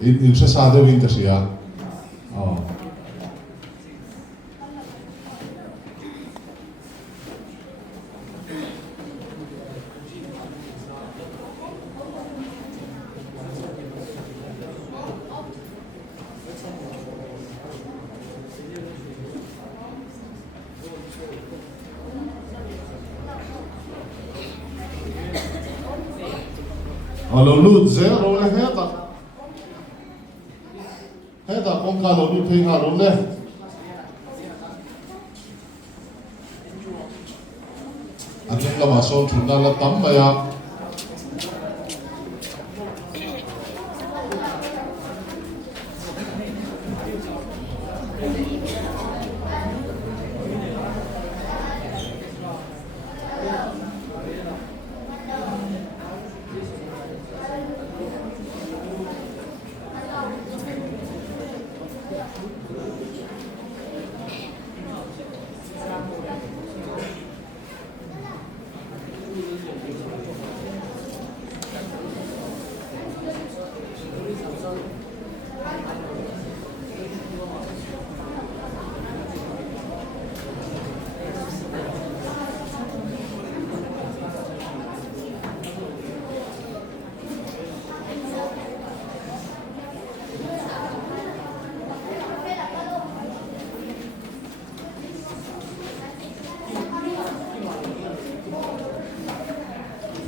in sa sa daw in kasi ah. Oh. Alo lut zero le heta kong ka lo lut thei ha lo le anh là mà son chúng ta là tắm mà ya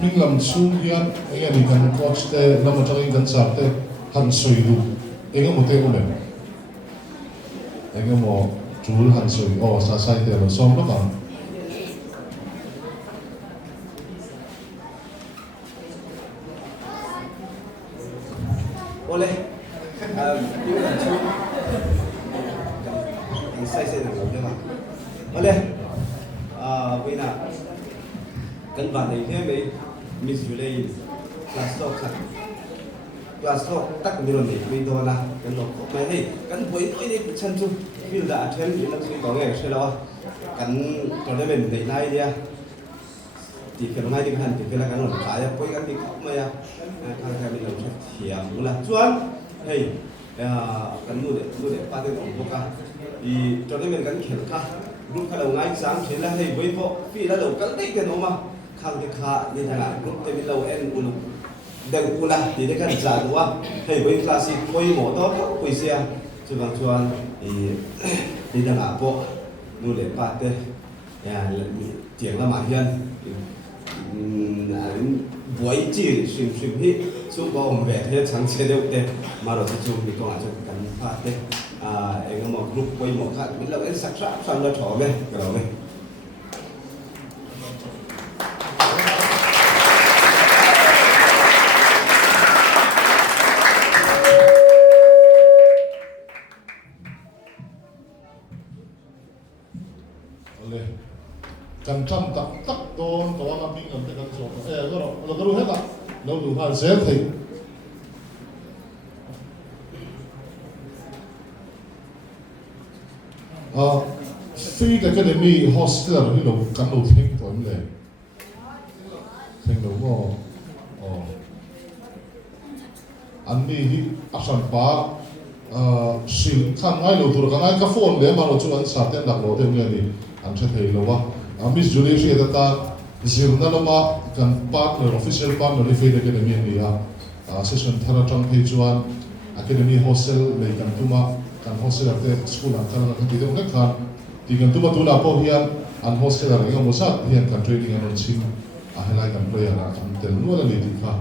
mình làm chung hiền anh em cần coach te làm một trong cần sạp te hàn sôi đủ anh em một te ổn anh em một chú hàn sôi sa sai te là xong đó còn Oleh, ini lucu. Yang saya nak ngomong apa? Oleh, bina kan bạn này thế mấy Miss Julie class talk tắc như này mình thôi là kan lộc mấy này kan buổi tối này cũng chân chung khi đã thêm những năm có nghe sẽ lo kan cho nên mình để này đi à thì cái này thì hành thì cái là kan phải là buổi kan thì không mà thằng thằng mình làm rất thiệt là chuan hey kan nuôi để ba cái đồng bốc thì cho nên mình kan khéo cả lúc khai đầu ngay sáng thì là hey với vợ vì là đầu kan đấy cái nó mà khang cái khá như thế nào lúc tới lâu em ulu đều ula thì cái cái giả đúng không thầy với classic quay mỏ đó quay xe cho bằng chuan thì đang áp bộ nuôi để phát thế tiếng là mạnh nhân với chỉ xuyên hít xuống bao về thế sáng xe đều thế mà rồi chung thì còn là cho cần phát thế em một lúc quay mỏ khác biết lâu em sắc sảo sang ra trò bên cái đó bên kan trăm tắc tôn có anh mình làm cái kan số cái đó hết à lâu đủ hai dễ thì free academy hostel ni lo kan lo thing to le thing lo mo anh đi hi asan pa sil khang ngai lo tur ka ngai ka phone le ma lo chu an sa ten dak lo te nge ni an the thei lo wa Miss Julie she that zirna lama kan partner official partner ni Free Academy ni ya session thara tang phe chuan academy hostel le kan tuma kan hostel ate school an thara kan ti de ong khan ti kan tuma tu la po hian an hostel ar engam mosa hian kan training an chin a helai kan player a kan tel no la ni ti kha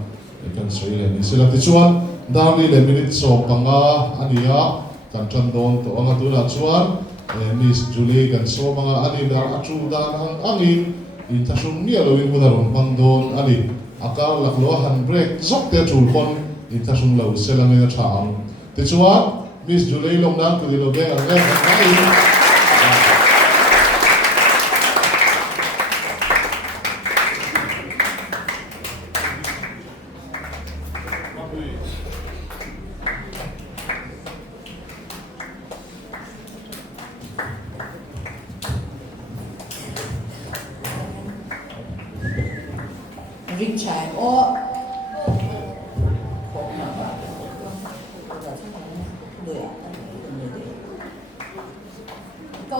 kan soi le ni sela ti chuan darli le minute so panga ania kan tran don to anga tu la chuan Miss Julie kan so mga ani dar achu dan ang angin in tasung ni alo in mudaron pangdon ani akal laklo han break zok te chul kon in tasung lo selang ina chaang ti chuan Miss Julie long nan ku lo be ang ai Richard or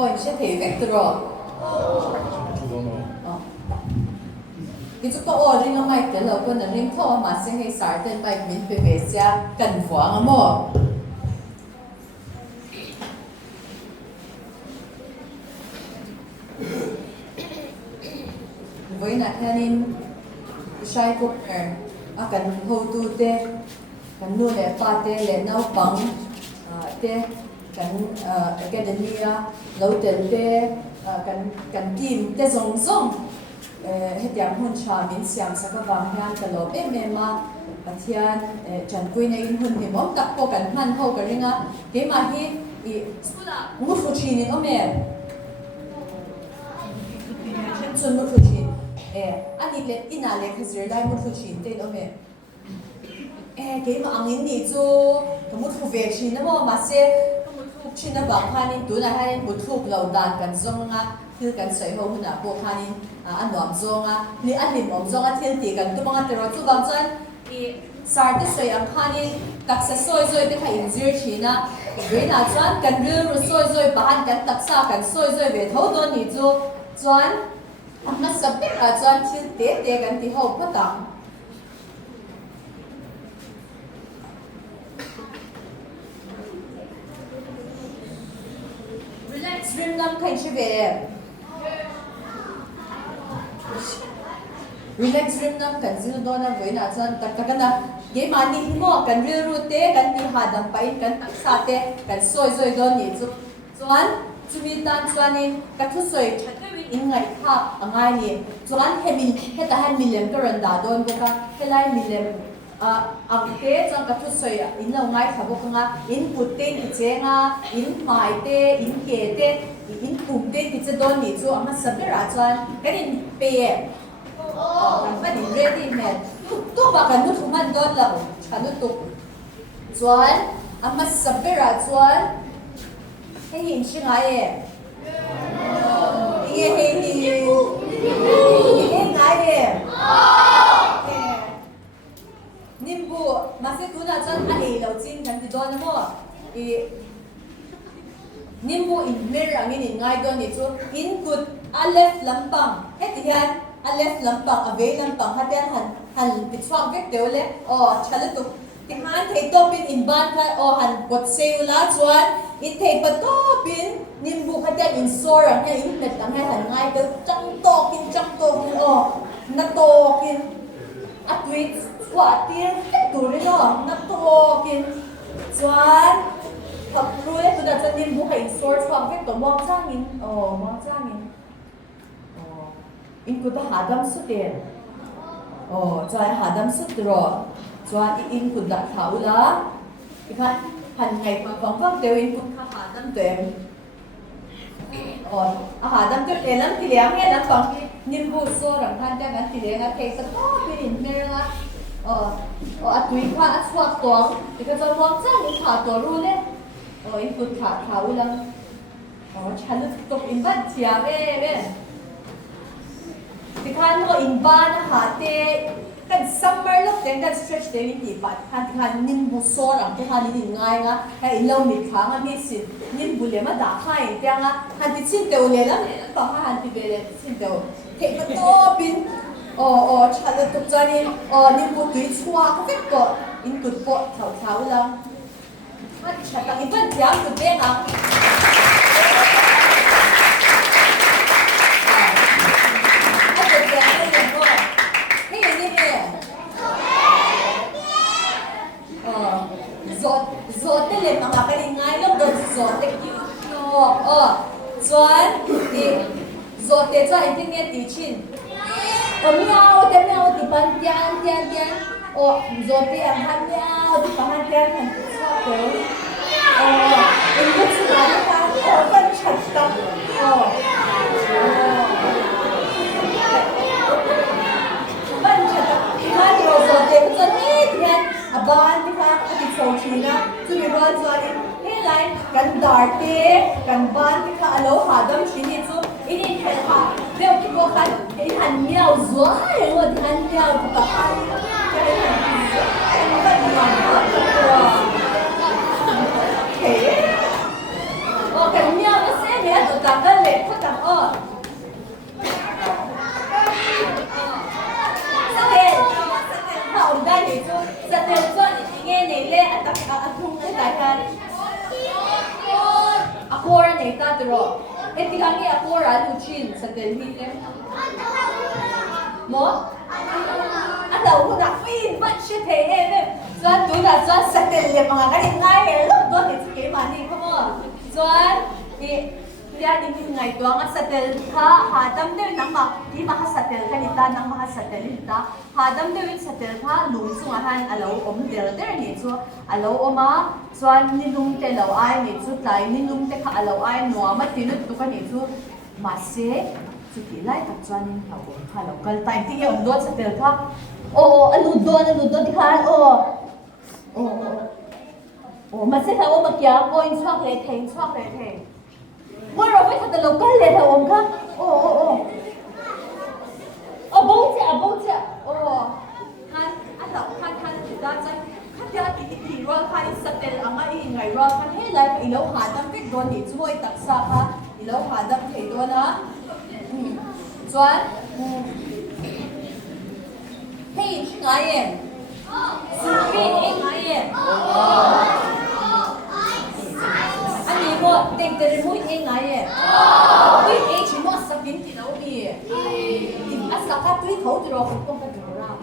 in sẽ thấy vết rồi cái chút có riêng ngay cái lâu quân là riêng thôi mà sẽ hay xài tên bài mình về về sẽ cần phỏng ở mò với nãy nên sai cục cần hậu tu te cần nuôi để pa te để nấu bằng te cần academia lâu tiền te cần kim te zong zong hết tiếng hun cha min siam sa ka wang hian ka lo em mà pathian chan pui nei hun hi mom tak ko kan man ho ka ringa ke ma hi I mu fu chi ni ome chen chun mu fu chi ani le ina le khazir lai mu fu chi te ome ke ma angin ni chu ka mu fu ve chi na mo ma se ka mu fu chi na ba khanin tu na hain mu thu lo dan kan zong nga thil kan soi ho huna po khanin an nuam zonga ni an lim om zonga thil ti kan tu manga tero chu bang chan I sar te soi ang khanin taksa soi zoi te kha injir china ve na chan kan ril ru soi zoi bahan kan taksa kan soi zoi ve tho don ni chu chuan amma sabbe a chuan thil te kan ti ho patang relax rim lam khai che ve relax rim nam kan zil dona voina chan takana ge mani mo kan ril ru te kan ti hadam pai kan taksa te kan soi zoi don ni chu chuan chumi tan chuanin ka thu soi thatwin in ngai kha angai ni chuan hemin heta han milem ka randa don boka helai milem ang te chang ka thu soi in lo ngai tha boka nga input te ni chenga in mai te in ke te in kum te ti che don ni chu ama sabira chuan kan in peมันถึง ready made ตัวบากันนุทุมันดอนละฉันนุตุส่วนอามาสับเบราส่วนให้หินชิงไงเย่เฮ้ไงเย่นิมบูมาเสกุน่าจันอะไรเราจินกันที่ดอนมั้งนิมบูอินเมร์อันนี้ง่ายดอนนี่จูอินกุดอัลเลฟลำปังเฮ็ดยังalef lampang ave lampang hatian han pitchwang vek deole chalatuk ti han thei topin in ban kha han pot seula chuan in thei patopin nimbu hatian in sor ang he in met ang he han ngai te chang tokin na tokin atwit wa tin turi no na tokin chuan thaprue tu da chan nimbu hai sor chuang vek to mong changin in kuta hadam sutin chuan hadam sutro chuan in kuta thaula ikhan han ngai pang teu in kut kha hadam tem hadam tu elam tiliang he lam pang nimbu so ram than ta gan tilenga thei sa to pin mera atui kha aswak tong ika chuan wang chang in kha to ru le in kut kha thaula chalu tok in bat chia ve thì khan ho in ban ha te kan summer lo ten kan stretch te ni pat khan nin bu so ram te khan ni ngai nga ha in lo mi kha nga ni sin nin bu le ma da khai te nga han ti chin te o le la pa han ti be le chin te o te pa to pin chala tuk chani nin bu tui chua ka vek to in tut po thau la ha chata in ban tiang tu be nga zote le mga karingay lang doon si zote cute no chuan zote cho anh听nghe tí chin meow ti pan tian zote ang han meow ti pan tian han zote in bu chu la ka ban chat ta ban chat ta han ro zote cho ni tian aban ti ka ti chou china chu mi ron chuan he lai kan dar te kan ban ti kha alo hadam chini chu in hel ha leo ki bo khan he han miao zoi ngo ti han miao ti ka khan ke han ban man he kan miao na se me to ta thung cái đại kan akor này ta rồi em thì kami akor alu chin sa Delhi le mo anh đâu có đặt phim bắt chết thế em doan tu là doan sa Delhi mga cái ngay lúc đó thì cái mà đi không ạ doan thì dia di ngai tuang at satel ha hadam de nang ma di ma satel kanita nang ma satel ta hadam de satel ha lung sunga han alo om del der ni chu alo oma chuan ni lung te lo ai ni chu tlai ni lung te kha alo ai no ma tinut tu ka ni chu ma se chu ti lai tak chuan in ha lo kal tai ti om do satel kha o anu do di kha o ma se tha o ma kya point swak le thengว่าเราไม่ทันแต่เราก็เลยค่ะผมค่ะโอ้บ้งเจ้าโอ้ฮันอันเราฮันถือได้จังขัดยาตีรอดค่ะอีสเตลอ่ะไม่ยังไงรอดค่ะให้ไลฟ์อีแล้วหาดังเป็นโดนนี่ช่วยตักซาค่ะอีแล้วหาดังเทตัวนะส่วนให้ชิงไงเองสุขีเองไงเองอันนี้ก็เด็กแต่รู้เองไงเองรู้เองชิมว่าสักกินที่เรามีอันสักการที่เขาจะรอคุณต้องไปดูร่าง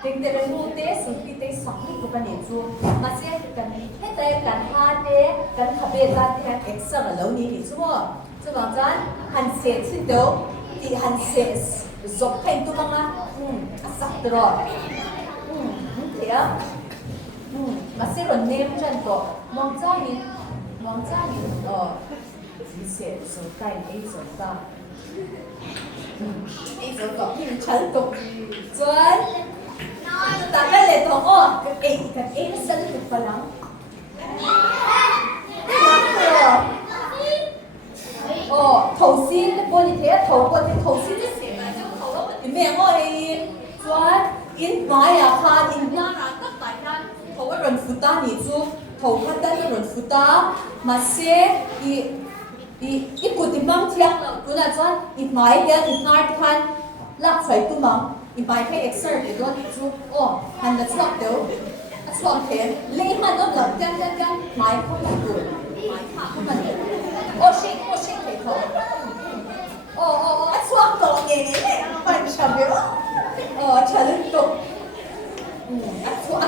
เด็กแต่รู้เตะสุดที่เตะสักที่กูเป็นจูมาเสียกันให้แต่กันหาเตะกันขับเรือกันเอ็กซ์มาแล้วนี่ชัวร์จะบอกจันหันเสียที่เดียวที่หันเสียจบให้ตัวมั้งอ่ะสักตลอดเดี๋ยวมาเสียรถเนมจันก็มองจ้านี่เสียสุดใจไอ้สุดตาไอ้สุดก็พิมพ์ฉันตกจนตาก็เลยท้องกับเองสนุกพลัง頭先啲玻璃睇一頭嗰啲頭先啲成日將頭攞乜咩我哋轉因買啊看因拉啊得大間頭一輪負擔而做頭髮單一輪負擔嘛些一個地方聽了嗰陣轉因買嘅因拿看拉出嚟都忙因買嘅 exert 嘅嗰啲做行得出到出嚟你看到兩間買開嚟做買卡開嚟shake cái頭出到嘅瞓上邊ฉันตก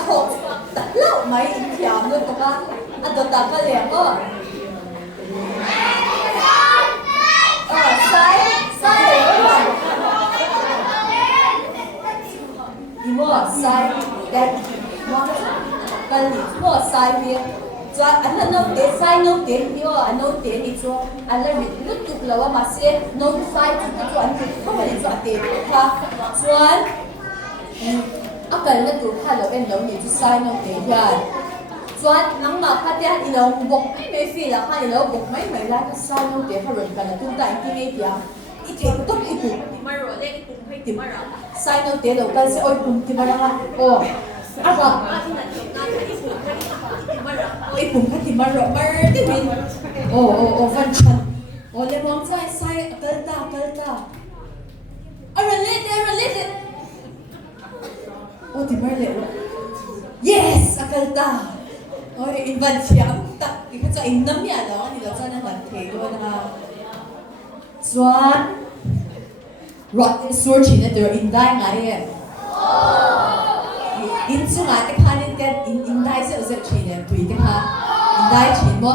頭得撈咪條都ตก啊到大家嚟晒你摸晒แต่ว่ากัน你摸晒邊就อันนั้นน้องเตะใส่น้องเตะที่ว่าอันน้องเตะนี่ชัวอันนั้นมีลุกตุกแล้วว่ามาเสียน้องใส่จุดตัวอันนี้เข้ามาในตัวเตะค่ะส่วนอาการนั้นตัวข้าเราเอ็นเราเนี่ยจะใส่น้องเตะยันส่วนนังมาข้าเตะอีเราบกไม่ฟีละข้าอีเราบกไม่ได้ก็ใส่น้องเตะเขาเรียนกันแล้วตุ้งแต่ที่ไม่เพียงอีเตะต้องอีปุ่มที่มารอเล่นปุ่มให้ที่มารอใส่น้องเตะเรากันเสียปุ่มที่มารออาก็ไอ้ปุ่มพัดที่มารอมาที่วินฟันชันเลยมองใส่เกลตาอะไรเล่นที่มารอ yes เกลตาอินวันเชียมตักที่เขาจะอินน้ำยาแล้วนี่เราจะนั่งวันเทด้วยนะส่วนรถสูร์ชินเนี่ยอินได้ไงอินสุงาที่พานิกันอินได้เสียอุตส่าห์เนี่ยตุยที่พาอินได้ชินบ่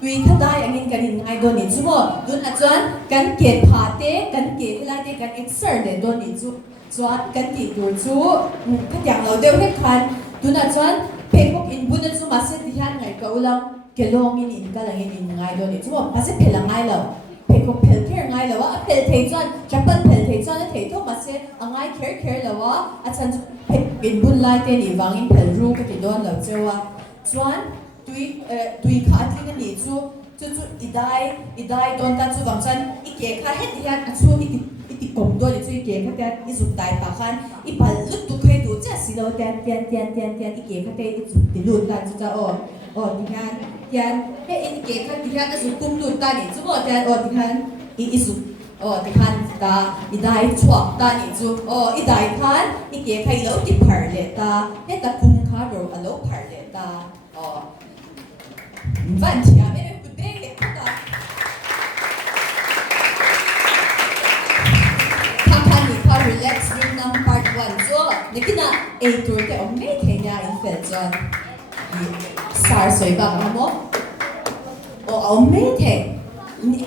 ตุยถ้าได้ยังอินกันอินไงโดนอินซูบ่โดนอาจารย์กันเกตพาเตกันเกตอะไรเตกันเอ็กซ์เซอร์เนี่ยโดนอินซูจวนกันติดดูซูถ้าอย่างเราเดียวให้คันโดนอาจารย์เพลงพวกอินบุญนั้นซูมาเสียที่ฮันไงก็อุลังเกลองอินกันหลังอินไงโดนอินซูบ่มาเสียเพลงไงแล้วเพลงเพลงไงแล้วว่าเพลงเทจวนจะเป็นเพลงเทจวนเทจวนมาเสียไงเคร์แล้วว่าอาจารย์เป็นบุญไล่เตนิวังอินเพลรูก็ติดโดนแล้วเจ้าว่าส่วนตุยขาที่กันนี่จู่อีได้โดนตาจู่บางจันอีเก๋ขาเฮ็ดที่ฮันจู่อีกงด้วยจู่อีเก๋ขาแต่อีสุดตายตาขันอีพันลุกตุกให้ดูเจ้าสิเราเตียนอีเก๋ขาแต่อีสุดติลุนตาจู่จ้าที่ฮันเฮ้ยอีเก๋ขาที่ฮันอีสุดกุมลุนตานี่จู่ที่ฮันอีสุดที่ฮันตาอีได้ชั่วตานี่จู่อีได้ขันอีเก๋ขาอีเราที่ผ่านเลยตาเฮ้ยตาคุมขาเราเราผ่านเลยตา van tia me ku de le ka Kakani ka relax rin ng part 1 so nikina a tour te me the nya in fel jon sar soi ba mo o me the ni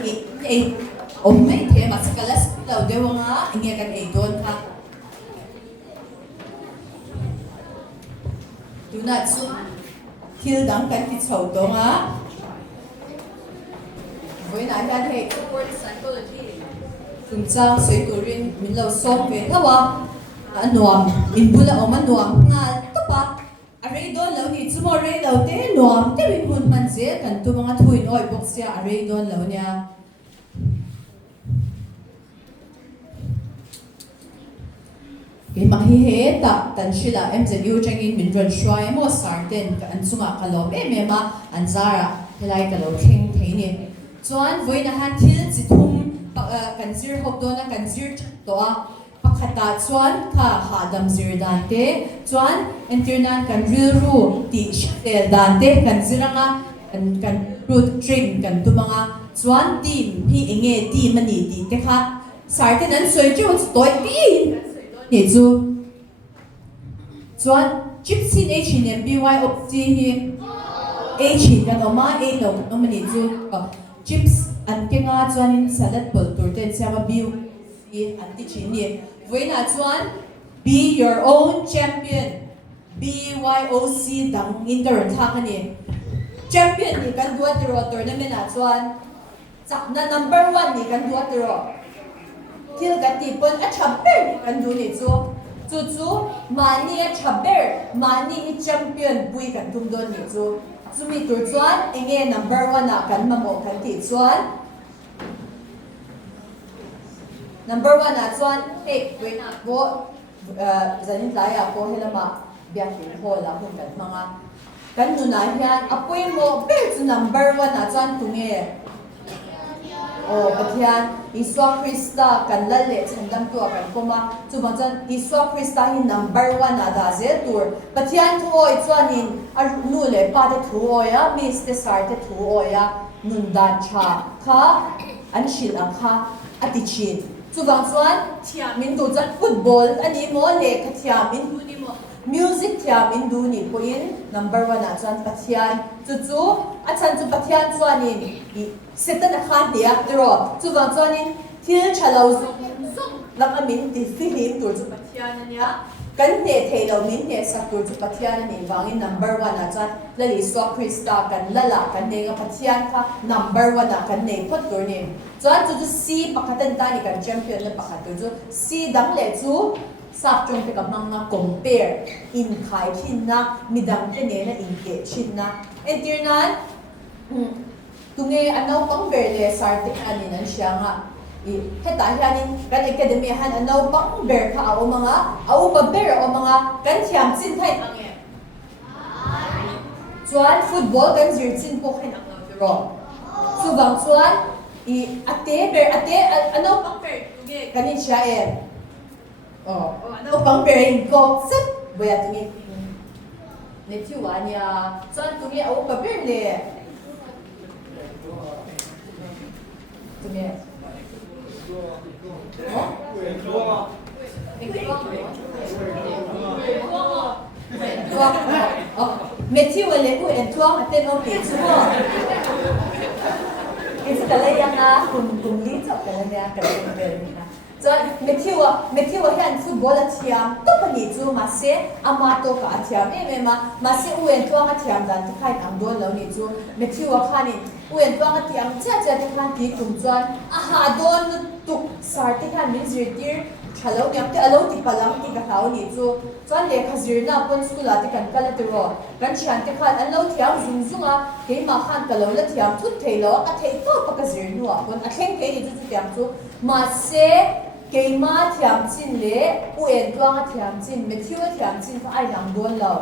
me the masakalas daw de nga inge kan a don ka do not so kill dang kan ki chau do nga với nãy anh hệ support psychology chúng ta sẽ cố gắng mình lâu sống về thà wa nuam in bula oma nuam nga to pa array don lo ni chumo array lo te nuam te bin hun man je kan tu mga thuin oi box ya array don lo nya Imang hihe ta tan shila MZU changin min ron shwai mo sarten ka an sunga kalom mema an zara hilai kalo king theini chuan voina han thil chi thum kan zir hop do na kan zir to a pakhata chuan kha hadam zir dan te chuan internan kan ril ru ti shtel dan te kan ziranga kan root trim kan tumanga chuan team hi enge team ani ti te kha sarten an soi chu toi ti ni chu chuan gypsy H&M BY opti hi H kan oma A lo kan oma ni chu chips an kenga chuan in salad pol tur ten siama biu si an ti chin ni voina chuan be your own champion BYOC dang in the ron thak ani champion ni kan duat ro tournament a chuan chak na number 1 ni kan duat ro til gati pon a champion ni kan du ni chu mani a champion mani i champion pui kan tum don ni chu Sumi tur chuan enge number 1 na kan mamo kan ti chuan number 1 na chuan hey wait na bo zanin laya ko helama biak tin hola hun kan mga kan nuna hian apoi mo ber chu number 1 na chuan tunge o pathian Iswa Krista kan lalle chandam tu kan koma chu bangchan Iswa Krista hi number 1 na da ze tur pathian thu oi chuanin ar nu le pa te thu oya miss te sar te thu oya nun dan cha kha an shil ang kha atichin chu bangchuan thiamin tu chan football ani mo le kha thiamin du ni mo music thiamin du ni po in number 1 na chuan pathian chu achan chu pathian chuanin setan kha dia ro chu bangchuanin thil chalo lam amin ti filim tur chu pathian ania kan ne thelo min ne sa tur chu pathian ni wangin number 1 na chan lali Iswa Krista kan lala kan ne nga pathian kha number 1 na kan ne phot tur ni chuan chu si pakhatan ta ni kan champion na pakhat chu si dang le chu sak chung te ka manga compare in khai thin na midang te ne na in ke chin na entirnan tunge anau pang berle sarte ani nan sianga heta hianin kan academy han anau pang ber kha o mga au ba ber o mga kan thiam chin thai ange chuan football kan zir chin po khin ang ro chu bang chuan ate ber ate anau pang ber tunge kanin siya anau pang ber in go set boya tunge ne thiwania chuan tunge au ba ber le tunge Matthew wala ko en tuang aten o pizza mo. It's kalaya nga kung lito kalaya kalaya. So Matthew han football at siam to panitsu mase amato ka at siam mase uen tuang at siam dan kahit ang don law nitsu Matthew kanin uen tuang at siam cha kan ti kum chuan aha don tuk sarte kan min zirtir chalo niam te alo ti palang ti ka tao ni chu chuan le khazir na pon school ati kan kalatero kan chian te khan an lo thiam zungzunga ke ma khan kalo la thiam thut theilo a thei to pakazir nu a pon a thleng ke ni chu tiam chu ma se ke ma thiam chin le u en tuang a thiam chin Matthew a thiam chin ka ai lang don lo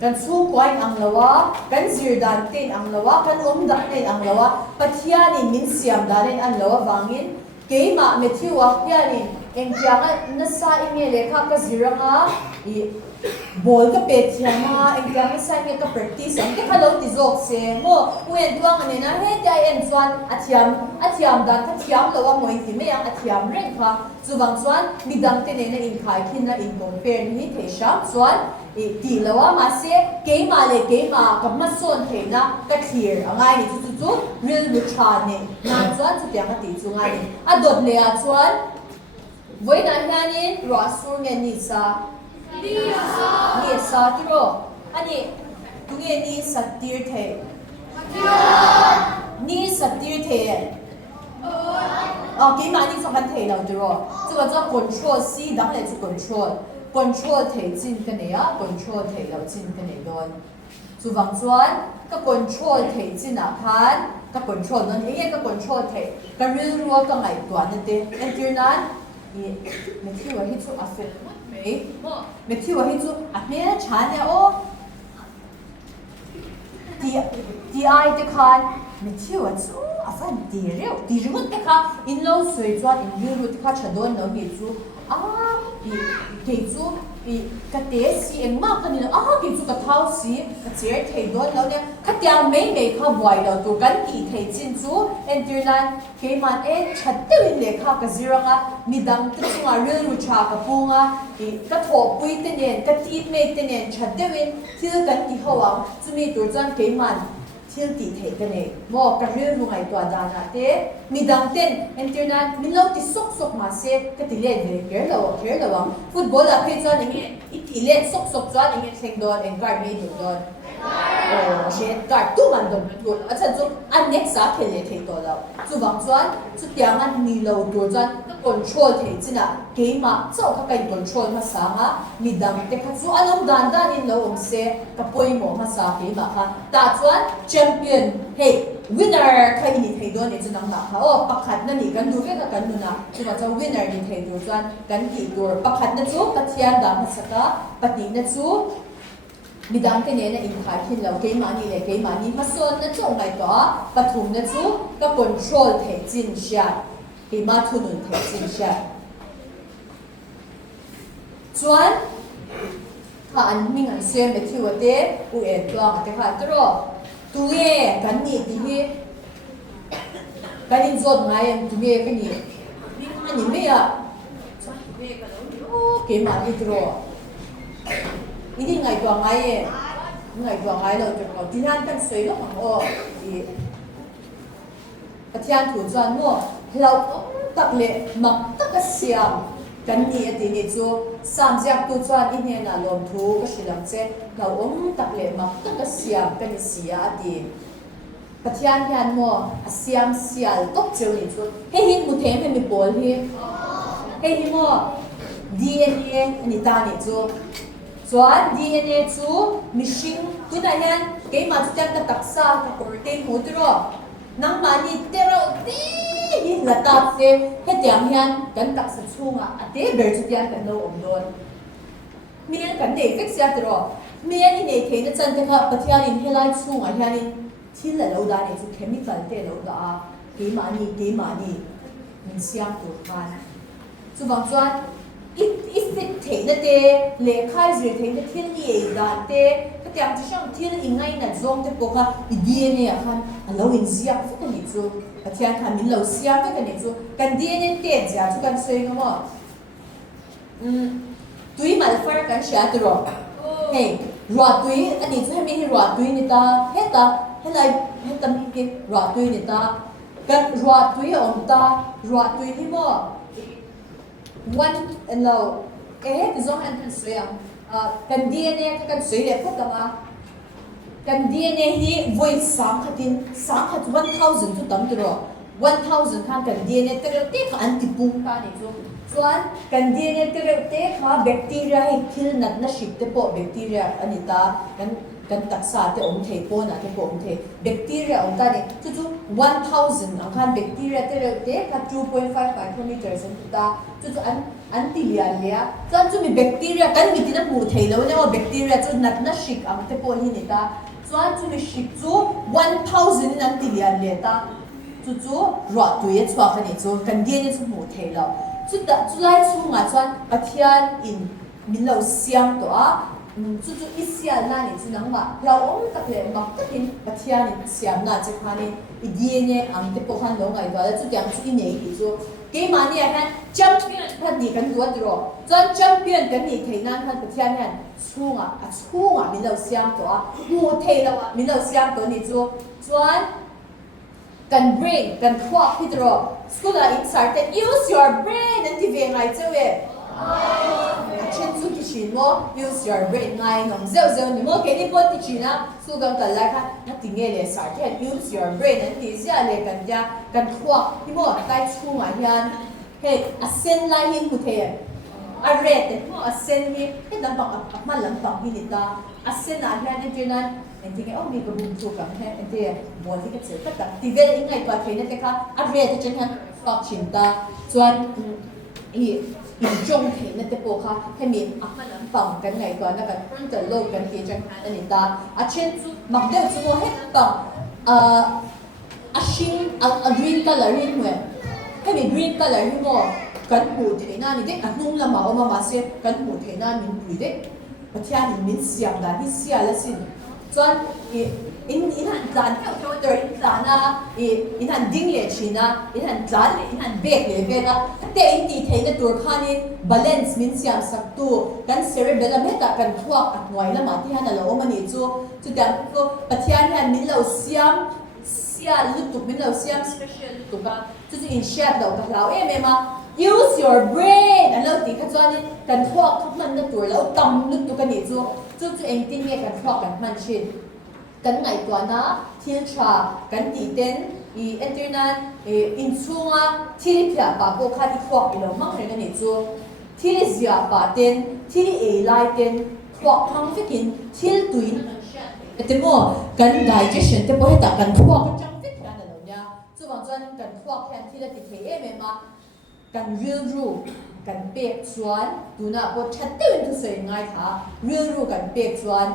kan su kwai ang lawa kan zir dan ten ang lawa kan da ten ang lawa pathiani min siam darin an lawa wangin ke ma Matthew a hianin engkianga nasa inge lekha ka ziranga ball ka pe thiama engkang sai nge ka practice ang ke khalo ti jok se mo wen duang ane na he dai en chuan athiam dan ka thiam lo wa moi ti me ang athiam ren kha chuwang chuan midang te ne na in khai khin na in compare ni the sham chuan ti lo wa ma se ke ma le ke ma ka ma son the na ka clear angai ni chu real lu cha ne na chuan chu tiang ka ti chu ngai ni adot le a chuan voi na hianin rasur nge ni sa ni sa tiro ani tunge ni satir the ni satir the ke ma ni so kan the lo tiro chu ba cho control c dang le chu control the chin ka ne ya control the lo chin ka ne don chu wang chuan ka control the chin a khan ka control non e ka control the ka real ro ka ngai twa na te en tir nan me thi wa hi chu a fe me thi wa hi chu a me cha ne o ti ai te khan me thi wa chu a fan ti reu ti ru te kha in lo sui chuan in ru te kha chadon lo ni chu ke chu ka te si eng ma ka ni ke chu ka thau si ka cher thei don lo ne ka tiang me kha buai lo tu kan ki thei chin chu en tir nan ke man e chatte win le kha ka ziranga midang tu chunga ril ru cha ka punga ka tho pui te nen ka ti me te nen chatte win thil kan ti hawang chumi tur chan ke man thil ti thei ka ne mo ka ril ru ngai twa da na te midang ten en tir nan min lo ti sok ma se ka ti le ve ker lo football a phe chan ni ti le sok chan ni thleng don en kar me don she tar tu man dom tu acha chu an next sa khele thei to la chu wang chuan chu tiang an ni lo tur chan control thei china ke ma chau ka kai control ma sa nga midang te kha chu alom dan in lo se ka poi mo ma sa ke ma kha ta chuan champion hey winner khai ni thei don e chu nang na kha pakhat na ni kan du ke ka kan nu na chu ma cha winner ni thei tur chuan kan ki tur pakhat na chu ka thian da ma saka pati na chu midang ke ne na in khai khin lo ke ma ni le ke ma ni ma son na chong ngai to pathum na chu ka control thei chin sha ke ma thunun thei chin sha chuan kha an ming an se me thiwa te u e twa te kha tro tu ye kan ni ti hi kan in zot ngai em tu ye kan ni ani me ya chuan me ka lo ke ma ni tro ini ngai twa ngai lo tro ti nan kan soi lo ma o ti pathian thu chuan mo hlau tak le mak tak a siam kan ni ati ni chu sam jak tu chuan in he na lom thu ka silam che ka tak le mak tak a siam kan sia ati pathian hian mo a siam sial tok cheu ni chu he hin mu the me mi pol hi he hi mo DNA ani ta ni chu chuan DNA chu mishing tuna hian ke ma chu tak taksa ka protein ho tro nang mani tero ti hi la ta se he tiam hian kan tak sa chunga ate ber chu tian kan lo om don mian kan nei fix ya tro mian ni nei thein chan te kha pathian in helai chunga hian in thil la lo da ni chu chemical te lo da ke ma ni min siam tu khan chu bang chuan if it thein te le khai zir thein te thil ni e dan te ka tiam chi shang thil ingai na zong te poka DNA a khan alo in zia fu ka ni chu pathian kha min lo sia ka ni chu kan DNA te ja chu kan soi ngo tui mal far kan sha tro hey ro tui ani chu mi ro tui ni ta helai hetam ki ro tui ni ta kan ro tui om ta ro tui ni mo one and now ti zong an kan soi kan DNA ka kan soi le pha ta kan DNA hi voice sam khatin 1000 chu tam tro 1000 khan kan DNA te ka an ti pung ka ni chu chuan kan DNA te kha bacteria hi thil nat na ship te po bacteria anita kan taksa te om thei po na te po om thei bacteria om ta ni chu 1000 ang khan bacteria te ka 2.5 micrometers ta chu an ti lian lia chuan chu mi bacteria kan mi ti na mu thei lo ne bacteria chu nat na ship ang te po hi ni ta chuan chu mi ship chu 1000 in an ti lian le ta chu ro tu ye chwa khani chu kan DNA chu mu thei lo chu lai chu nga chuan pathian in min lo siam to a chu isial na ni chu nang ma lo tak le mak takin pathian in siam na che khani I DNA ang te po han lo ngai ba chu tiang chu nei ti chu ke mani a han champion phat ni kan duat ro chan champion kan ni theinan han pathian han chunga min lo siam to a mu thei lo min lo siam to ni chu chuan kan brain kan khwa hitro school in started use your brain and ti ve ngai chewe chen chu ki shin mo use your brain ngai nom zeu ni mo ke ni po ti china su gam ka la kha na ti nge le started use your brain and ti sia le kan ja kan khwa ni mo tai chu ma hian he asen lai hin mu the a red mo asen ni he dam bang ma lam bang hi ni ta asen a hian ni jinan en ti nge mi ko bum chu kam he en ti bo ti ka che ta ti ve ingai pa the ne te kha a red chen han fak chin ta chuan in trong thì nó tiếp tục ha hay mình làm bằng cái ngày qua nó cần phân tử lôi cái gì chẳng hạn anh ta trên mặc đều chúng hết bằng xin green color đi mà hay mình green color đi mà cần bù thế nào thì đấy nung là màu mà sẽ cần bù thế nào mình bù đấy và theo mình xem là đi xem là xin cho in han zan theo theo in zan na in han ding le china in han zan le in han bek le beka te in ti thein na tur khanin balance min siam sak tu kan cerebellum heta kan thuak at noi lama ti han lo mani chu dam ko pathian han min lo siam sia lutuk min lo siam special lutuka chu in share lo ka lau ma use your brain alo ti kha chuan kan thuak khap man na tur lo tam lutuk ani chu eng tin me kan thuak kan man shin kan ngai to na thil tha kan ti ten internet in chunga thil phya pa ko kha ti khwak lo mang re ni chu thil zia pa ten thil e lai ten khwak mang fikin thil tuin etemo kan digestion te po heta kan khwak chang fit kan lo nya chu wang chuan kan khwak hian thil ti the ma kan real ru kan pek chuan tuna po thatte win thu sei ngai tha real ru kan pek chuan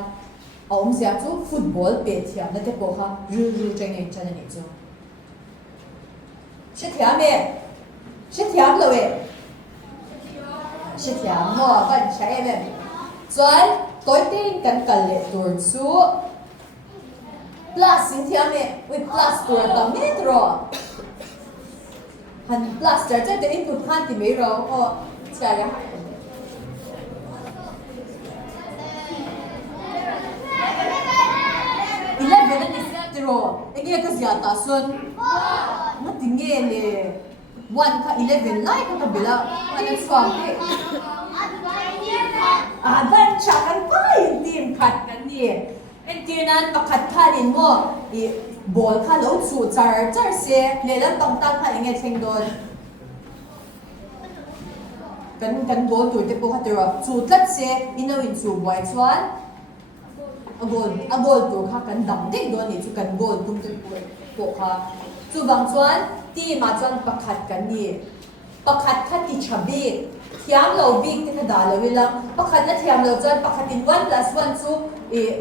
ông sẽ chú football bể thiam nó tiếp bộ ha rư trên này chân này chú sẽ thiam rồi sẽ thiam mà vẫn chạy em rồi tối tiên cần cần lệ tuần chú plus xin thiam em with plus tuần tầm mét rồi han plus giờ chắc để input han thì mấy rồi chạy ra 11 na nisatiro. Ege ka ziyata son. Matingele. 1 ka 11 lai ka kabila. Ano swampe? Adan chakan pa yung team cut kan ni. And tinan pakat kalin mo. Ball ka lo su char se. Lelang tang ka inget heng doon. Kan ball tu te po hatiro. Su tlat se inawin su boy chuan. A goal tu kha kan dam ding do ni chu kan goal tum tu po kha chu bang chuan ti ma chuan pakhat kan ni pakhat kha ti chabi thiam lo big te kha da lo wilang pakhat na thiam lo chuan pakhat in 1 + 1 chu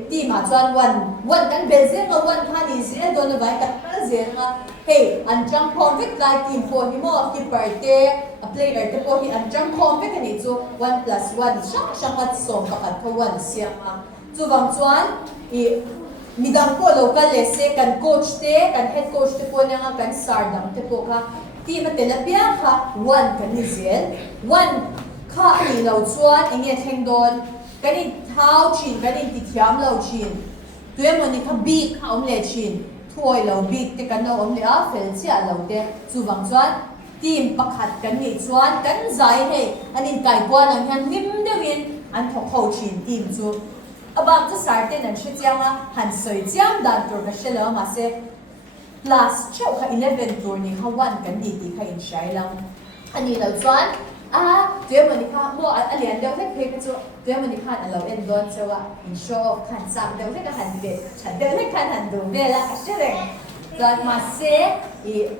ti ma chuan 1 kan belze ngo 1 kha ni zia do na vai ka zia nga hey an jang convict lai team po hi mo keeper te a player te po hi an jang convict ani chu 1 + 1 shang at som pakhat ko 1 siang ma chu wang chuan midang po local lese kan coach te kan head coach te po nga kan sardam te po kha ti ma telapia kha 1 kan ni zel 1 kha ni lo chuan inge theng don kan in thau chin kan in ti thiam lo chin tuye mo ni kha bi kha om le chin thoi lo bi te kan lo om le a fel chia lo te chu wang chuan team pakhat kan ni chuan kan zai he anin kai kwa lang han nim dewin an thok ho chin team chu about to start and she jiang han soi jiang dan tur ka shelo ma se plus chau kha 11 tur ni kha 1 kan ni ti kha in shai lang ani lo chuan tuye mo ni kha mo alian deu thek phei ka chu tuye mo ni kha an lo en don chewa in show of khan sam deu thek ka han be chan deu thek khan han du be la ka shere dan ma se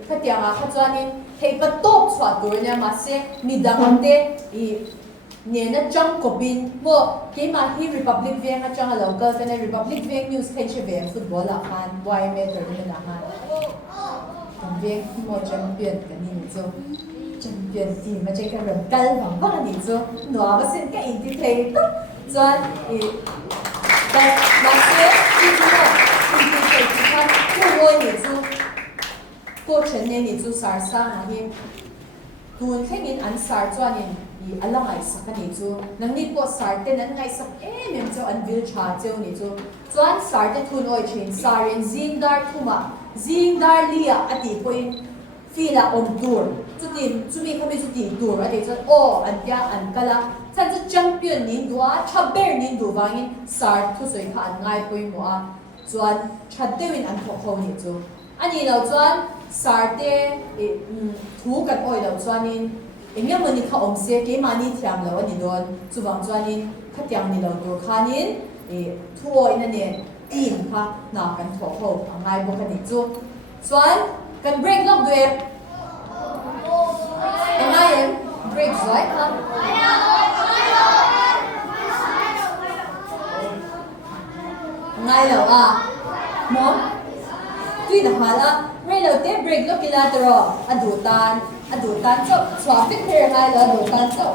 kha tianga kha chuan in thei pa top chwa tur nya ma se mi dang te nè nó trong cổ pin mo cái mà hi Republic Veng ở trong local cái này Republic Veng news khen chế về football là han why matter nên là han còn Veng mo champion cái này rồi champion team mà chơi cái rừng cay vòng vòng anh chú nó mà xin cái in play đó choแต่มาเสียที่ทุกคนที่ทุกคนที่ท่านผู้ร่วมนี่จู过程呢นี่จูสารสร้างนะเฮตูนแค่นี้อันสารจวนนี่อันละไงสักนี่จูนังนี่ก็สารเต้นนั้นไงสักเมมเจ้าอันวิลชาเจ้านี่จูจวนสารเต้นทุนอ้อยเชนสารินซิงดาร์ทุมาซิงดาร์เลียอดีตพอยฟีลาอมตูร์จุดนี้จุดนี้เขาไม่จุดนี้ตูร์อดีตจวนโออันยาอันกะละฉันจะแชมเปี้ยนนินดัวชับเบอร์นินดัววางินสาร์ทุสวยขาดง่ายพอยมัวจวนชัดเดวินอันพอเขานี่จูอันนี้เราจวนสาร์เต้ถูกันอ้อยเราจวนนินเอ็งยังมันนี่เขาอมเสียเกมานี่เทียมเราอันนี้โดนจูบังจวนนินขัดยังนี่เราตัวขานินทั่วนั่นเนี่ยตีนค่ะหนากันพอเขาง่ายบอกกันนี่จูจวนกันเบรกล็อกด้วยง่ายเองเบรกสวยค่ะง่ายแล้วมองที่หน้าหาละไม่เราเตะเบรกล็อกกีฬาตลอดอดูตันจบสวาฟิตเทอร์ง่ายแล้วอดูตันจบ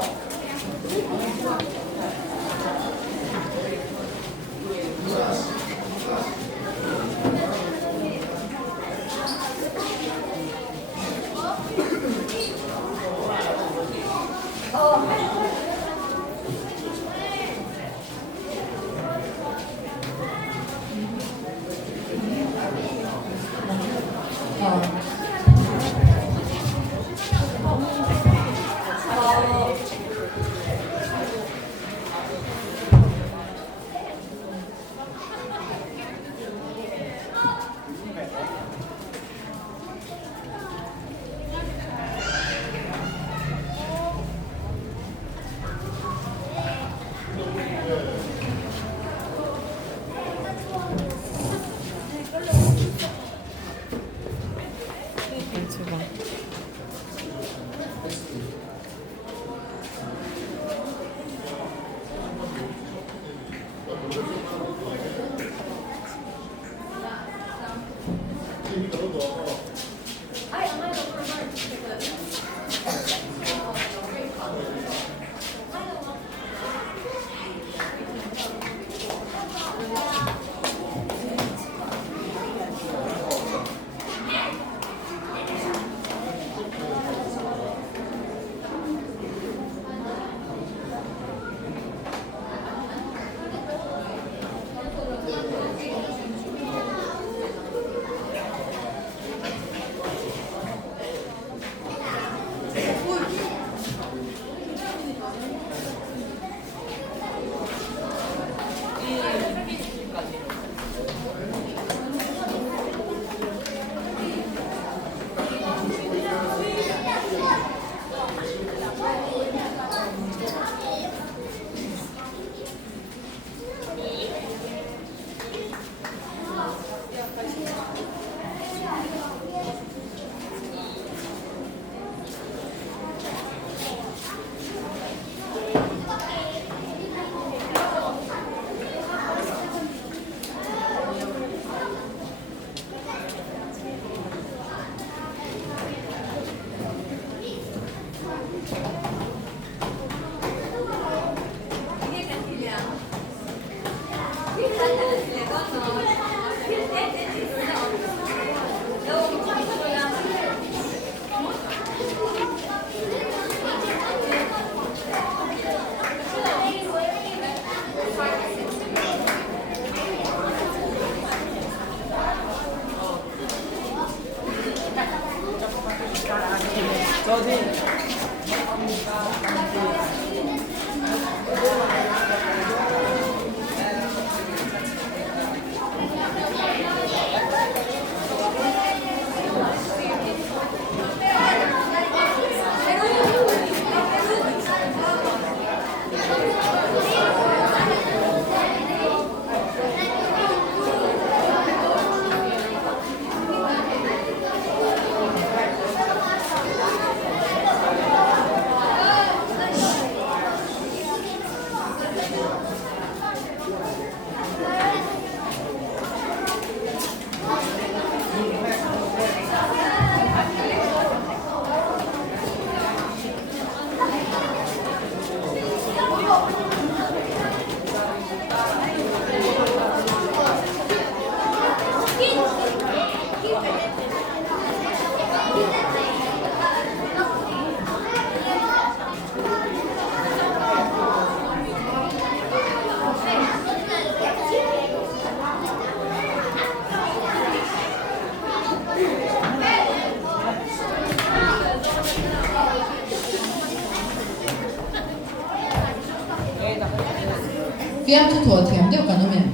fiam thu thua thiam deuh kan awm em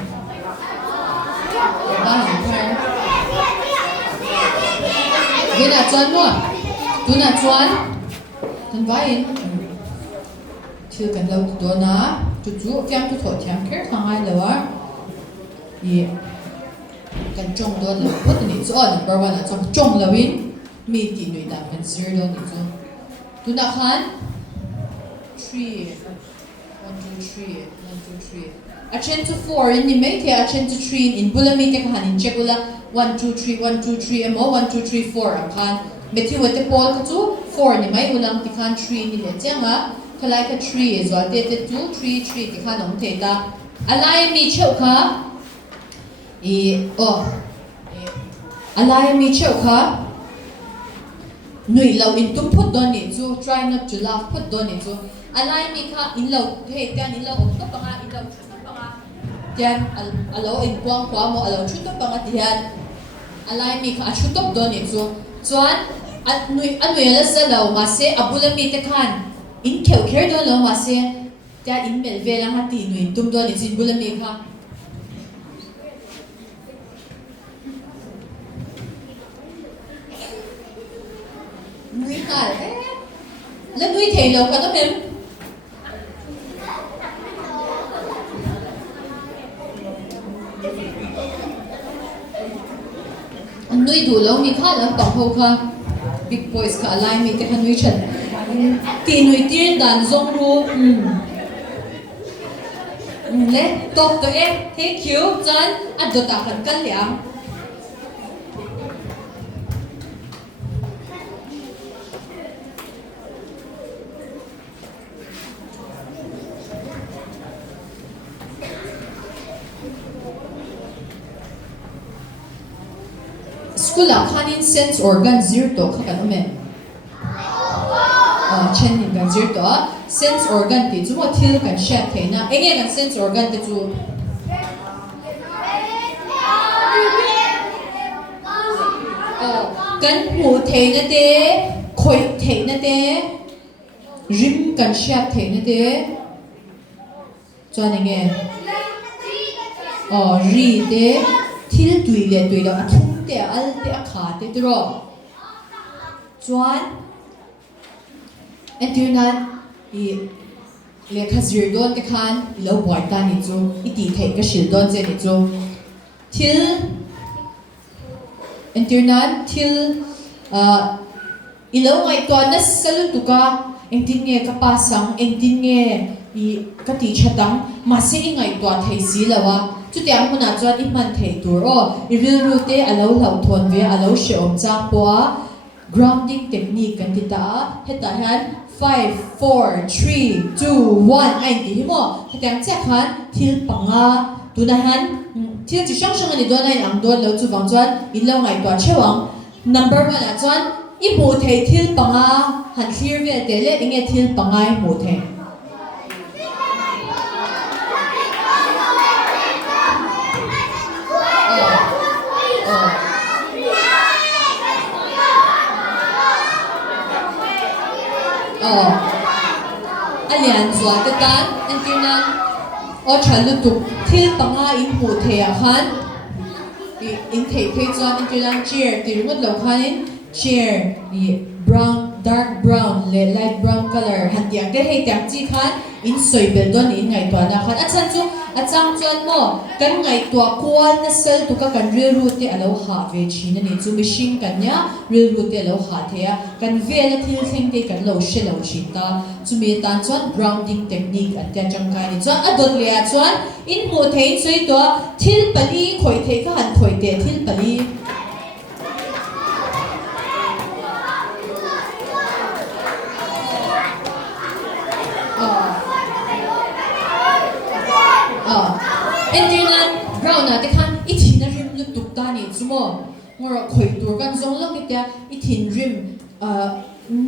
ba han thar vena chuan mua tuna chuan kan vai in thil kan lo tu na chu fiam thu thua thiam kher thangai lawa i kan chong do la put ni chu number 1 a chong lawin mi ti nui da kan zir do ni chu tuna khan 3 1 2 3 1 2 3 a chen to 4 in ni mai the a chen to 3 in bulami te khan in chekula 1 2 3 1 2 3 emo 1 2 3 4 ang khan methi wate pol ka chu 4 ni mai ulang ti khan 3 ni le changa khalai ka 3 is wal te 2 3 3 ti khan om the ta alai mi cheu kha alai mi cheu kha nui lo in tum phut don ni chu try not to laugh phut don ni chu alai mi kha in lo he tian in lo om to panga in lo chu to panga tian alo in kwang kwa mo alo chu to panga tian alai mi kha chu to don ni chu chuan anui la sa lo ma se abulami te khan in kheu kher don lo ma se tian in mel ve la ha ti nui tum don ni chin bulami kha nui kal la nui thei lo ka to mem nui du lo mi kha la tong ho kha big boys ka lai mi te kha nui chan ti nui tir dan zong ru le tok to e thank you chan adota khan kan liam school a khanin sense organ zir to kha kan awm chen nin kan zir to sense organ ti chu mo thil kan shat theina enge kan sense organ te chu kan mu theina te khoi theina te rim kan shat theina te chuan enge ri te thil tui le tui lo a thum te al te a kha te tro chuan entirnan I le khazir don te khan lo boy ta ni chu I ti thei ka shil don che ni chu thil entirnan thil ilo ngai to na salu tuka engtin nge ka pasang engtin nge I ka ti chatang ma se ngai to thei si lawa chu te ang huna chuan I man thei tur I ril ru te alo lau thon ve alo she om chang poa grounding technique kan ti ta heta han 5 4 3 2 1 ai ti mo heta ang che khan thil panga tuna han thil chi sang sang ani don ai ang don lo chu wang chuan in lo ngai to chewang number 1 a chuan I mu thei thil panga han clear ve te le inge thil pangai mu thei alian zua te tan entirnan chalu tu thil panga in hu thea khan in thei chuan entirnan chair ti ringot lo khanin chair brown dark brown le light brown color hatiang te hei tiang chi khan in soibel don in ngai to na khan achan chu achang chuan mo kan ngai to kwal na sel tu ka kan ril ru te alo ha ve china ni chu machine kan nya ril ru te alo ha thea kan ve la thil thing te kan lo she lo chin ta chu mi tan chuan grounding technique at ta chang kai ni chuan adot le a chuan in mu thei choi to thil pali khoi thei ka han khoi te thil pali entirnan ground na te khan I thin na rim lu tuk ta ni chumo ngora khoi tur kan zong lo kitia I thin rim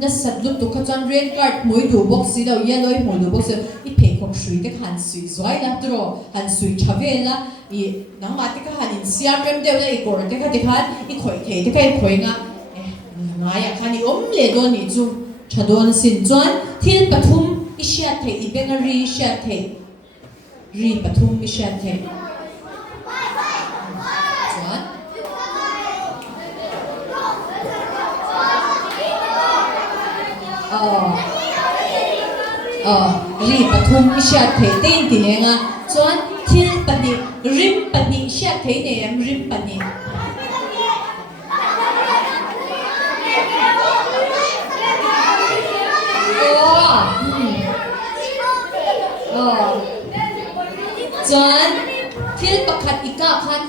na sat lu tuk ka chan red card moi du box si do yellow moi du box I phe khom shui te khan sui zoi la tro han sui chavela I nang ma te ka han in siam rem de la I kor te ka te khan I khoi the te ka I khoi nga nga ya khan I om le do ni chu chadon sin chuan thil pathum I sha the I benari sha the ri pathum isha the chuan ri pathum isha the ten ti lenga chuan thil pani rim pani isha the ne am rim pani chuan thil pakhat ika khan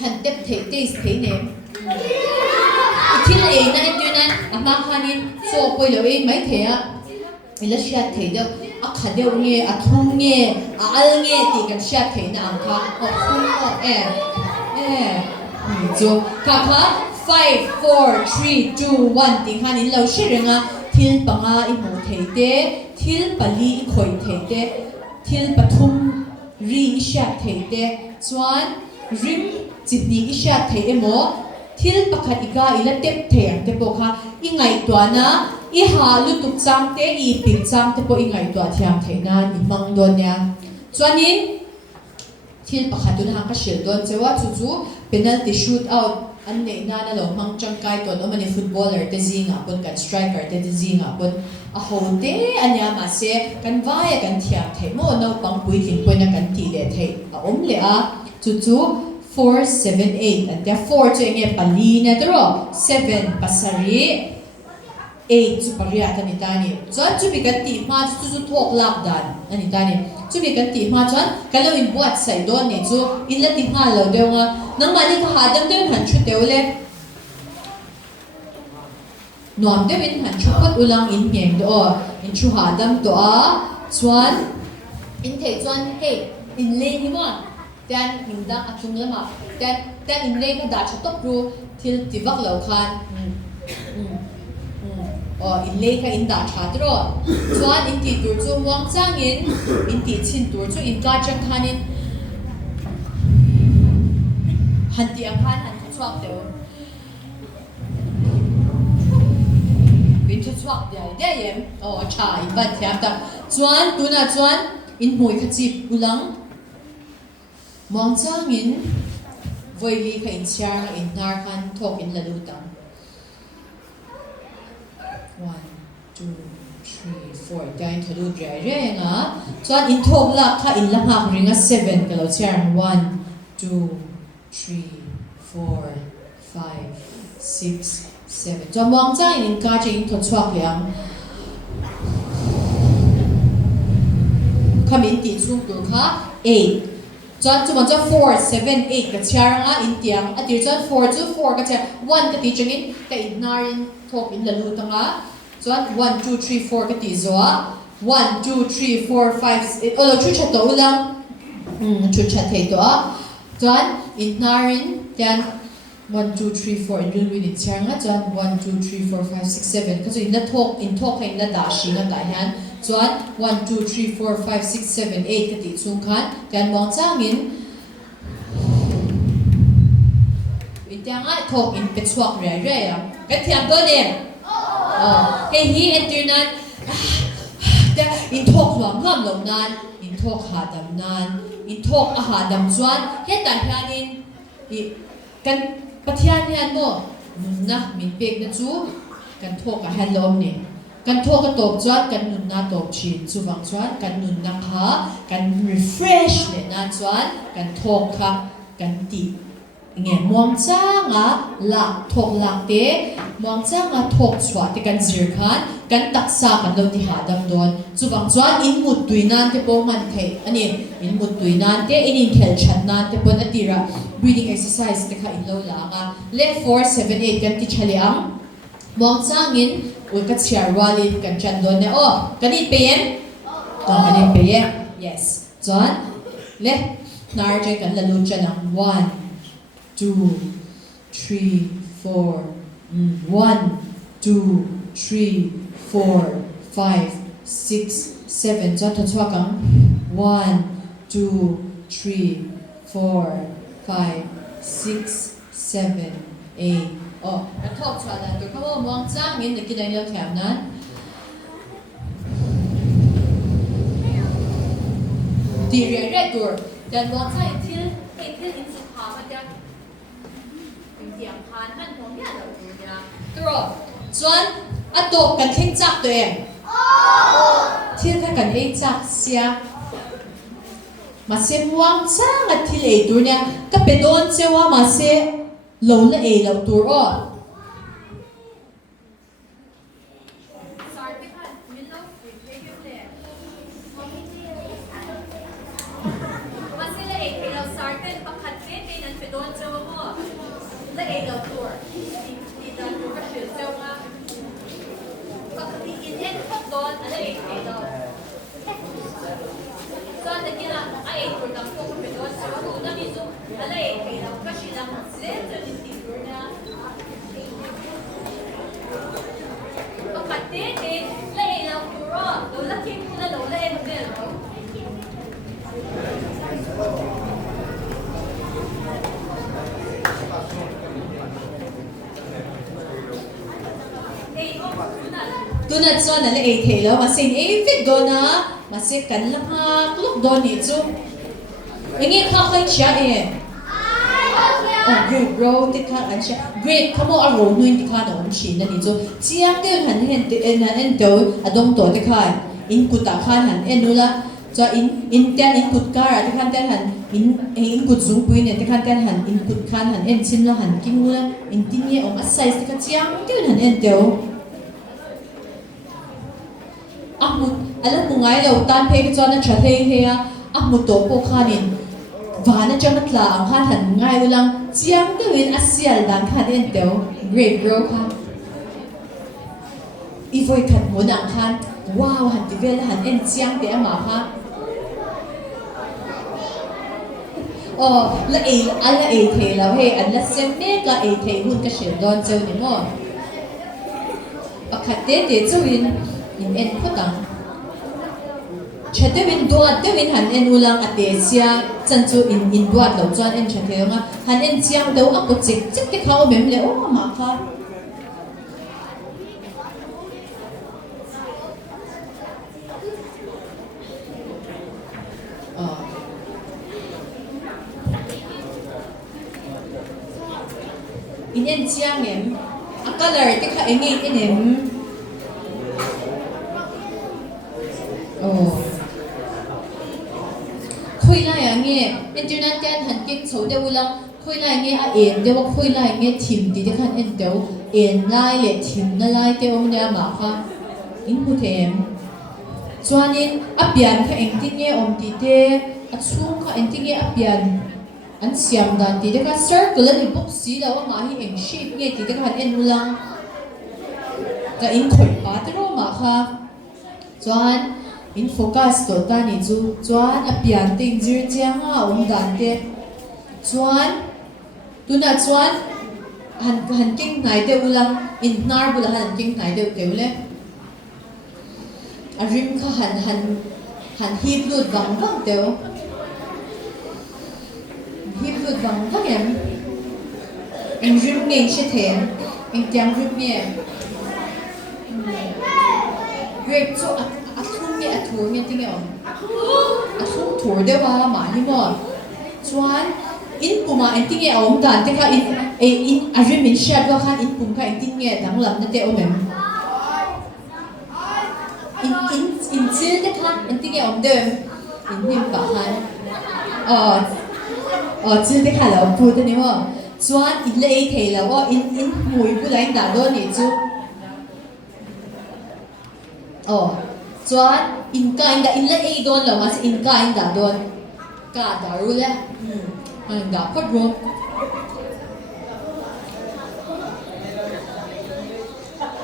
han tep thei taste thei ne thil e na tunan ama khanin so poilo e mai theya ila sha thei do a khadeu nge a thung nge a al nge ti kan sha thei na ang kha o thung o chu ka kha 5 4 3 2 1 ti khanin lo shirenga thil panga I mu thei te thil pali I khoi thei te thil pathum ri isha thei te chuan rim chitni isha thei emo thil pakhat ika ila tep thei ang te po kha I ngai twana I ha lutuk chang te I pik chang te po I ngai twa thiam thei na I mang don ya chuanin thil pakhat tun ha ka shil don chewa chu penalty shoot out an nei na na lo mang chang kai ton o mani footballer te zinga pun kan striker te zinga pun a hote anya ma se kan vai kan thiam thei mo no pang pui thin poina kan ti le thei a om le a chu 4 7 8 and there 4 che nge pali na tro 7 pasari 8 chu pariya tani tani chuan chu bi kan ti ma chu thok lak dan ani tani chu bi kan ti ma chuan kalo in buat sai don ne chu in la ti ma lo deunga nang mani ka hadam de han chu teule nom de bin han chu pat ulang in ngeng do in chu hadam to a chuan in thei chuan hey in le ni mo dan hinda atung lama dan in le ka da chu top ru thil tivak lo khan in le ka in da cha tro chuan in ti tur chu wang changin in ti chin tur chu in ka chang khanin han ti ang khan han chuak deu bin chu chuak de yem cha in ban thiam ta chuan tuna chuan in moi kha chi ulang wang changin voili ka in chiar in nar khan thok in lalu tang 1 2 3 4 dain thadu drai renga chuan in thok la kha in la hak ringa 7 kalo chiar 1 2 3 4 5 6 7 chuan wang chang in ka che in thot chuak liang khamin ti chung tur kha 8 chuan chu ma 4 7 8 ka chiar nga in tiang atir chuan 4 chu 4 ka chiar 1 ka ti chungin ka in narin thok in lalu tanga chuan 1 2 3 4 ka ti zoa 1 2 3 4 5 olo chu cha to ulang chu cha thei to a chuan in narin tian 1 2 3 4 in rul win in chiar nga chuan 1 2 3 4 5 6 7 ka chu in la thok in la da shi nga ta hian chuan 1 2 3 4 5 6 7 8 ka ti chung khan tian mong changin in tiang a thok in pe chuak re re ya ka thiam do ne hey hi entunan in thok luang ngam lo nan in thok hadam nan in thok a hadam chuan heta hianin kan pathian hian mo nunna min pek na chu kan thok a halom ni kan thok a top chuan kan nunna top chin chuwang chuan kan nunna kha kan refresh le na chuan kan thok kha kan ti nge muang changa la thok lak te muang changa thok chwa te kan zir khan kan taksa kan lo ti hadam don chuwang chuan in mut tuinan te po man thei ani in mut tuinan te in khel chat nan te pon atira breathing exercise te kha in lo la nga le 4 7 8 kan ti chaliang muang changin ul ka chiar walin kan chan don ne kan in pen kan in pen yes chuan le nar je kan la lu chanang 1 2 3 4 1 2 3 4 5 6 7 cho thật cho cắm 1 2 3 4 5 6 7 8 nó thọc cho là tôi có mong rằng mình được cái này lâu thèm nán đi riêng ra tour dan lo sai thil in su kha ma ta in tiang khan han hong ya lo tu ya tro chuan atop kan thing chak to em thil kha kan ei chak sia mà se muang chang a thil ei tur nya ka pedon chewa ma se lo la ei lo tur o tu na chuan ala ei thei lo ma sin ei vek do na ma se kan la ha klok do ni chu engi kha khai cha e great bro te kha an cha great khamo a ro nuin ti kha na om shin na ni chu chiang te han hen te en do adong to te kha in kuta khan han enula cho in ten in kut kara te khan ten han in kut zung pui ne te khan ten han in kut khan han en chin la han king la in tin ye om a size te kha chiang te han en do ahmut ala mungai lo tan phe cho na cha thei he a ahmut to po khanin vana chang tla ang khan han ngai ulang chiang te win asial dan khan en teo great bro kha i voi khat mo nang khan wow han ti vel han en chiang te ama kha la ei the lo he an la sem me ka ei the hun ka shen don cheu ni mo pakhat te chuin in en photang chate win doat te win han en ulang ate sia chan chu in doat lo chuan en chate nga han en chiang do a ko chik chik te khao mem le o ma kha in en chiang em a color te kha engi in em khôi lại à nghe internet ten hẳn kinh số đều là khôi lại nghe à em đều khôi lại nghe thìm thì khăn em đều em lại lệ thìm na lại đều nha mà ha in hụt em cho nên áp bian cái em tin nghe om tí thế áp xuống cái em tin nghe áp bian anh xem đàn tí thế cái circle là book xí đâu mà hi em shape nghe tí thế khăn em ulang cái in khôi ba thế rồi mà ha cho anh in focus to ta ni chu chuan a pian ting zir chiang a dan te chuan tuna chuan han king nai te ulang in nar bula han king nai te le a rim kha han hip lut wang te hip lut wang em rim nge che the em tiang rim me great so a tour nghe tiếng ông a tour đấy wa mà hi mo chuan in puma anh tiếng nghe ông dan te kha in a rim in shat wa khan in pum kha anh tiếng nghe dang lam na te ông em in chill te kha anh tiếng nghe ông dem in nim ba khan chill te kha la pu te ni mo chuan in le ei thei la wa in mui bu lai da do ni chu chuan in la ei don lo mas in da don ka daru le an ga phot ro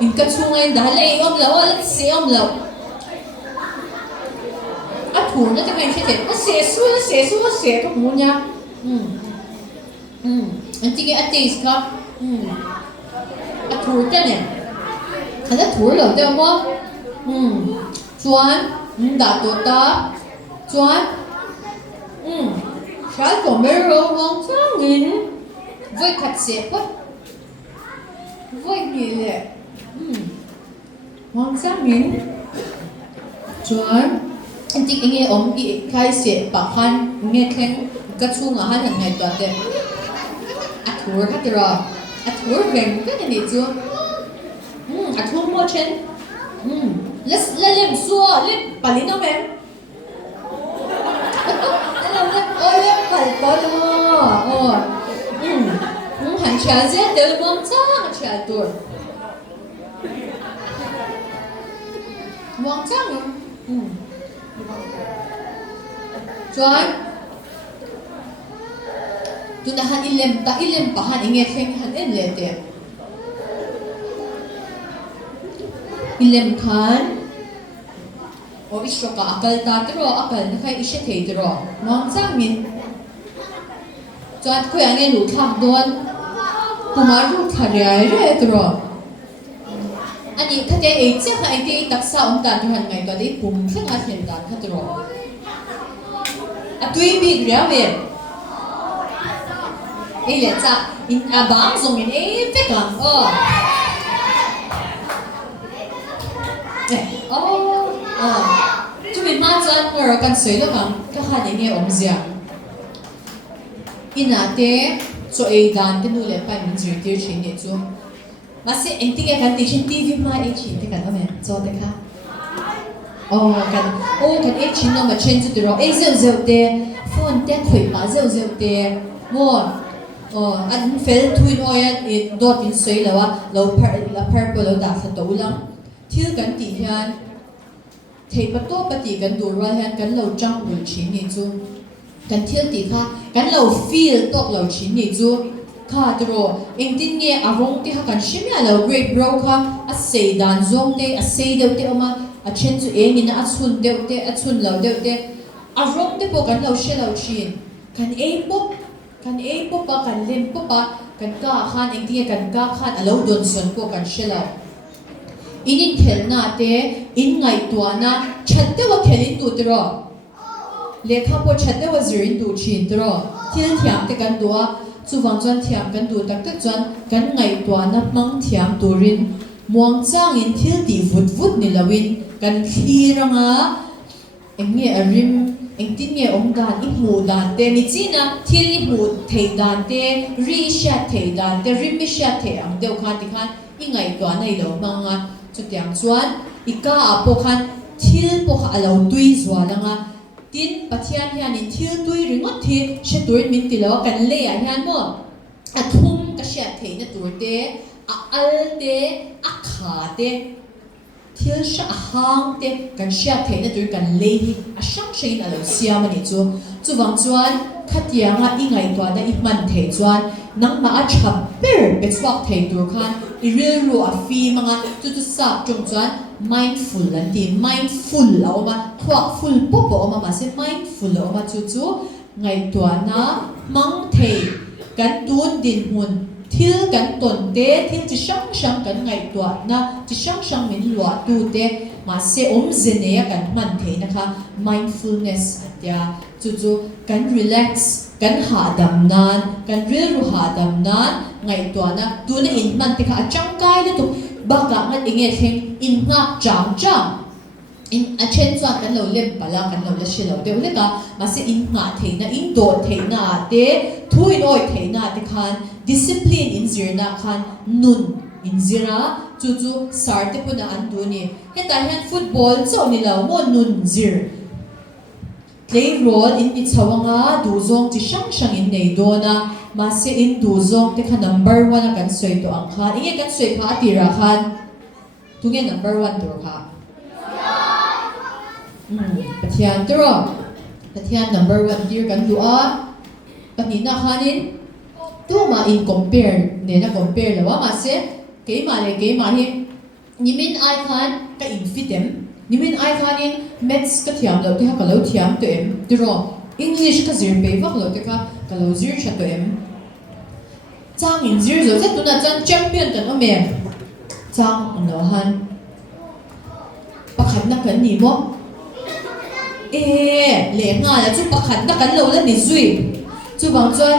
in ka chungai da le om lo la se om lo a thu na te kai che a se ka mu nya an ti ge a taste ka a thu ta ne ana thu lo te mo chuan đã tổ ta chuan trái của mấy rô mong cho nghìn với khát xếp á với gì lệ mong cho nghìn chuan anh thích nghe ông bị khai sẽ bạc han nghe khen cái chung ở han hàng ngày toàn đấy tour hát rồi tour về cái này chưa tour mua trên lên xua lên bà lính đâu em lên phải có đâu hành trả giá từ mong chắc trả tour mong chắc nữa rồi tu na han ilem pa han inge kheng han en le te ilem khan o isroka akal ta tro akal na khai ishe thei tro mong chang min chat ko ange lu thak don kumar ru thariai re tro ani thate e che kha ite taksa om ta tu han ngai to dei pum thang a thel dan kha tro atui bi grawe e le cha in abang zong in e ve kam chu min ma chan ngor kan sei lo kam ka kha ni nge om zia inate so e dan te nu le pa min zir tir chin ne chu ma se enting e kan ti chin tv ma e chin te kan ame zo te kha kan e chin no ma chen chu ro e zeu te phone te khoi pa zeu te mo an fel thuin oya e dot in sei lawa lo purple lo da fa to lang thil kan ti hian thei pa to pati kan dur wa hian kan lo chang ul chin ni chu kan thil ti kha kan lo feel tok lo chin ni chu kha tro engtin nge arong ti ha kan shimya lo great bro kha a sei dan zong te a sei de te oma a chen chu engin a chun de te a chun lo de te arong te po kan lo she lo chin kan e pop pa kan lem pop pa kan ka khan engtin kan ka khan a lo don son ko kan she lo inin thel na te in ngai tua na chatte wa khelin tu tro lekha po chatte wa zirin tu chin tro thil thiam te kan dua chuwang chuan thiam kan du tak tak chuan kan ngai tua na mang thiam turin muang chang in thil ti vut ni lawin kan thiranga engge arim engtin nge om dan I mu dan te ni china thil I mu thei dan te ri sha thei dan te rim sha thei ang deu khan ti khan I ngai tua nei lo manga chutiang chuan ika apo khan thil po kha alo tui zwa langa tin pathian hian in thil tui ringot thi she tuin min ti lo kan le a hian mo a thum ka sha thei na tur te a al te a kha te thil sha hang te kan sha thei na tur kan le hi a shang shein alo siam ani chu chuwang chuan khatianga I ngai tua da I man thei chuan nang ma a chhap per pe chuak thei tur khan I ril ru a fi manga chu sa chung chuan mindful anti mindful oma thuak full popo oma ma se mindful oma chu ngai tua na mang thei kan tun din hun thil kan ton te thil chi sang kan ngai tua na chi sang min lua tu te ma se zene kan man thei na kha mindfulness atia chu kan relax kan ha dam nan kan ril ru ha dam nan ngai tua na tu na in man te kha chang kai le tu baka ngat inge theng in ngak chang in a chen chuan kan lo lem pala kan lo la shelo de le ka ma se in nga theina in do theina te thuin oi theina te khan discipline in zirna khan nun in zira chu sar te puna an du ni heta hian football chaw ni lo mo nun zir play role in ni chawanga du zong chi sang in nei do na ma se in du zong te khan number 1 kan soi to ang khan inge kan soi kha tira khan tunge number 1 tur kha pathian tro pathian number 1 here kan du a panina khanin tu ma in compare ne na compare lawa ma se ke ma hi nimin ai khan ka in fitem nimin ai khanin maths ka thiam lo te ha ka lo thiam to em tro English ka zir pe vak lo te ka lo zir cha to em chang in zir zo se tu na chan champion kan ome chang no han pakhat na kan ni mo le nga la chu pakhat na kan lo la ni zui chu bang chuan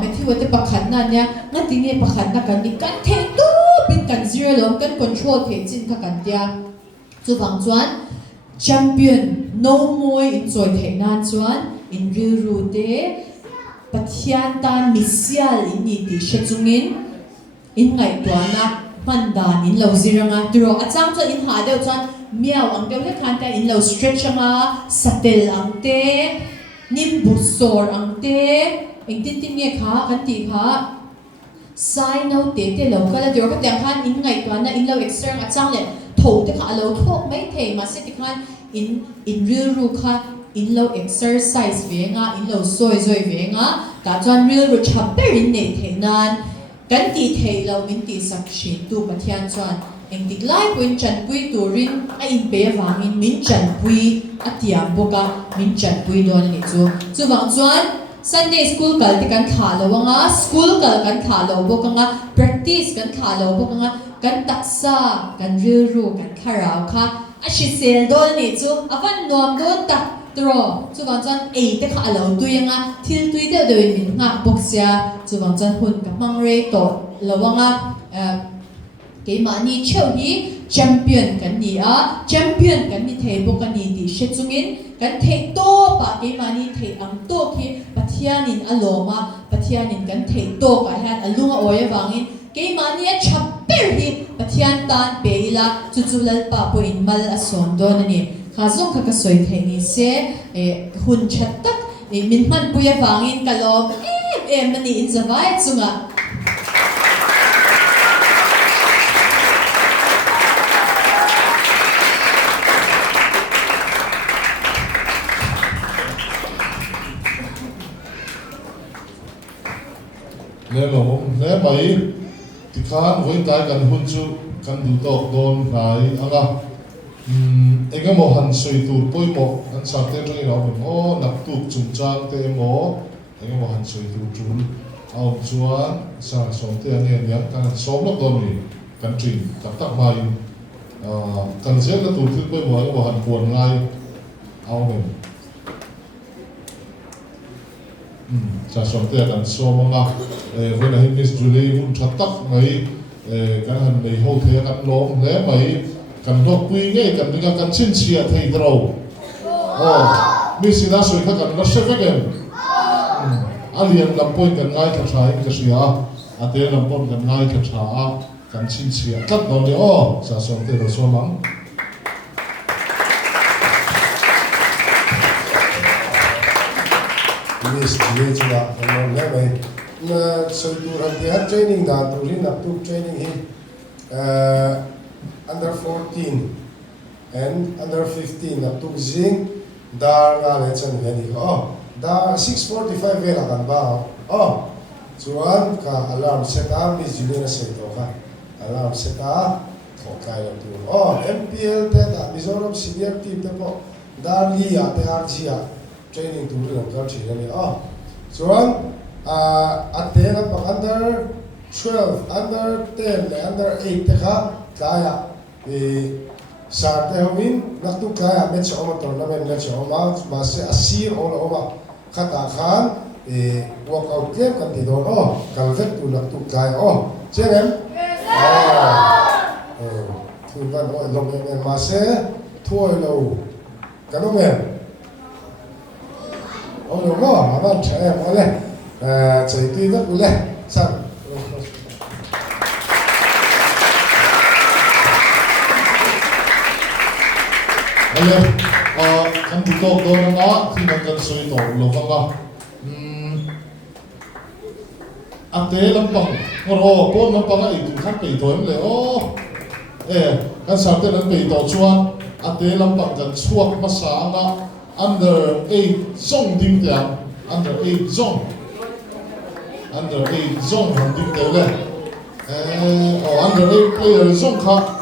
me thi wa te pakhat na nya nga ti nge pakhat na kan ni kan the tu pin kan zir lo kan control the chin kha kan tia chu bang chuan champion no moi in choi theina chuan in ru te pathian tan misial in ni ti shechungin in ngai tuana mandan in lo ziranga turo achang chu in ha deu chuan miao ang deu le khan ta in lo stretch anga satel ang te nim busor ang te eng tin tin nge kha kan ti kha sai no te te lo kala turo ka tiang khan in ngai tuana in lo extra achang le tho te kha lo thok mai thei ma se ti khan in ru kha in lo exercise ve nga in lo soi ve nga ta chuan ru chapter in nei theinan kan ti thei lo min ti sak shin tu pathian chuan eng tik lai puin chan pui turin a in pe wangin min chan pui atiam boka min chan pui don ni chu wang chuan Sunday school kal ti kan kha lo nga school kal kan kha lo boka nga practice kan kha lo boka nga kan taksa kan ru kan kharau kha a shi sel dol ni chu avan nuam don ta tro chu wang chuan ei te kha lo tuinga thil tui de de min nga boxia chu wang chuan hun ka mang re to lawanga ke mani cheu hi champion kan ni a champion kan ni thei bo kan ni ti she chungin kan thei to pa ke mani thei ang to khi pathianin aloma pathianin kan thei to ka han alunga oya wangin ke mani a chapper hi pathian tan peila chuchulal pa po in mal ason don ni khazong ka soi thei ni se hun chat tak min man puya wangin kalom mani in zawai chunga le mai ti khan voi tai kan hun chu kan du tok don ngai anga ega mo han soi tur poi mo an sa te ri ro mo nak tu chung chang te mo ega mo han soi tur chun au chuan sa som te ane yang kan som lo don ni kan trin tak tak mai kan se la tur thil poi mo ega mo han puan ngai au men sa som te kan som anga when I miss Julie mun chat tak ngai kan han nei ho the kan lom le mai kan dok pui nge kan dinga kan chin chia thei dro mi sina soi kha kan la se vegen alian lam point kan ngai tha thai ka sia ate lam point kan ngai tha tha kan chin chia tat no le sa som te ro so mang Miss Julie chula kan le mai na soi tur han te training da turin up to training hi under 14 and under 15 up to zing dar nga le chan veni da 6:45 vela kan ba chuan ka alarm set up Miss Julie na set to ka alarm set up to kai lo tu MPL te da Mizoram senior team te po dar li ya te RG ya training tu ri ka chi ni chuan aten apa under 12 under 10 under 8 te kha kaya Sarte homin naktu kaya match oma tournament match oma mase asir oma khata khan workout game kan ti don kalvet tu naktu kaya cherem tu kan long men mase thoi lo kanomen no aban chem ole chai ti dak ule san ale kan du tok do na thi kan soi to lo wanga ate lampang ro pon lampang ai tu khat pe to le kan sa te lan pe to chuan ate lampang kan chuak ma sa nga under 8 zong ding tiang under 8 zong han ding te le under 8 player zong kha